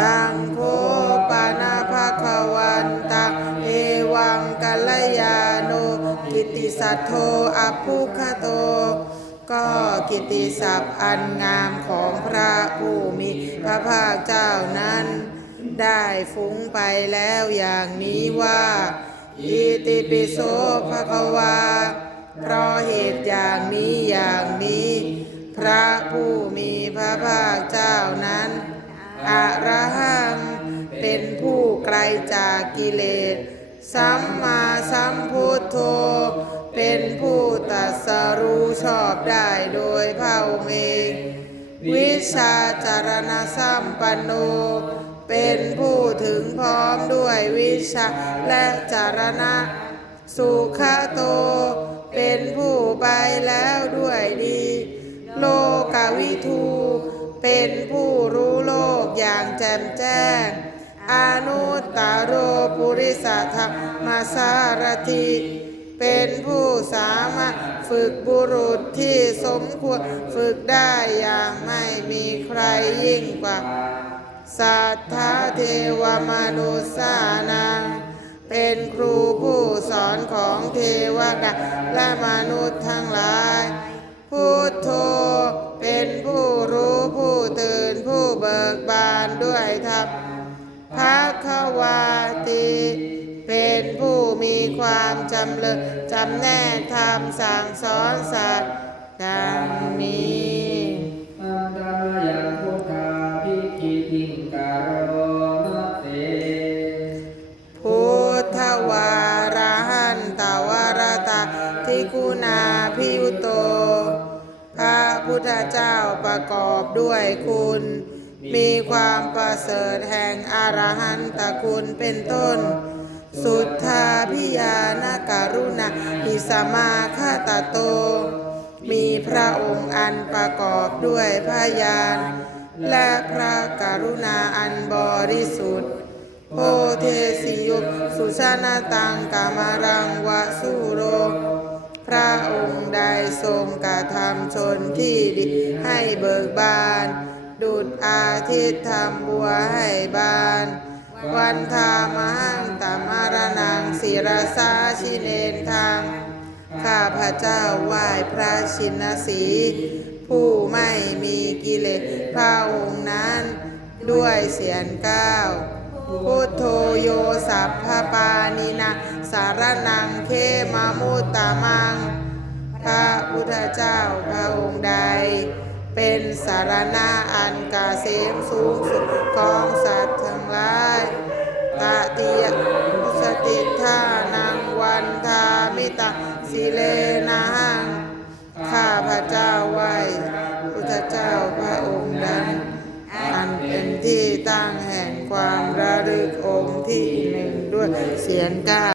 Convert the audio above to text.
ตังโคปานาภาควันตังเอวังกัลยาโนกิติสัทโทอภุคโต ก็กิตติศัพท์อันงามของพระผู้มีพระภาคเจ้านั้น ได้ฟุ้งไปแล้วอย่างนี้ว่าอิติปิโสภะคะวาเพราะเหตุอย่างนี้อย่างนี้ พระผู้มีพระภาคเจ้า จากกิเลส สัมมาสัมพุทโธ เป็นผู้ตัสรู้ชอบได้โดยพระองค์เอง วิชาจารณสัมปันโน เป็นผู้ถึงพร้อมด้วยวิชาและจารณะ สุขโต เป็นผู้ไปแล้วด้วยดี โลกวิทูเป็นผู้รู้โลกอย่างแจ่มแจ้ง อนุ สธรรมสารถิเป็นผู้สามารถฝึกบุรุษที่สมควรฝึกได้อย่างไม่มีใครยิ่งกว่า สัทธาเทวมนุษสานังเป็นครูผู้สอนของเทวดาและมนุษย์ทั้งหลาย ความจำเริญจำแนกธรรมสั่งสอนสัตว์ดังนี้อันตรายงพุทธาภิกิติงการโรมะเตพุทธวาระหันตวรตาทิคุณาพิยุโต พระพุทธเจ้าประกอบด้วยคุณ มีความประเสริฐแห่งอรหันตคุณเป็นต้น สุทธา พิยานาการุณาอิสมาคาตโต มีพระองค์อันประกอบด้วยพยาน และพระกรุณาอันบริสุทธิ์โพเทสิยุสุชานาตังกามารังวะสุโร พระองค์ได้ทรงกระทำชนที่ดีให้เบิกบาน ดุดอาทิตย์ทำบัวให้บาน วันทามหังตามารนังศิรสาชิเนนทาง ข้าพระเจ้าไหว้พระชินสี ผู้ไม่มีกิเลสพระองค์นั้น ด้วยเสียงก้าวพุทโธโยสัพพปานินาสารนังเคมามุตตามัง พระพุทธเจ้าพระองค์ใด เป็นสารณะอันกาเสมสูงสุดของสัตว์ทั้งหลาย ที่ตั้งแห่งความระลึกองค์ที่หนึ่งด้วยเสียงก้า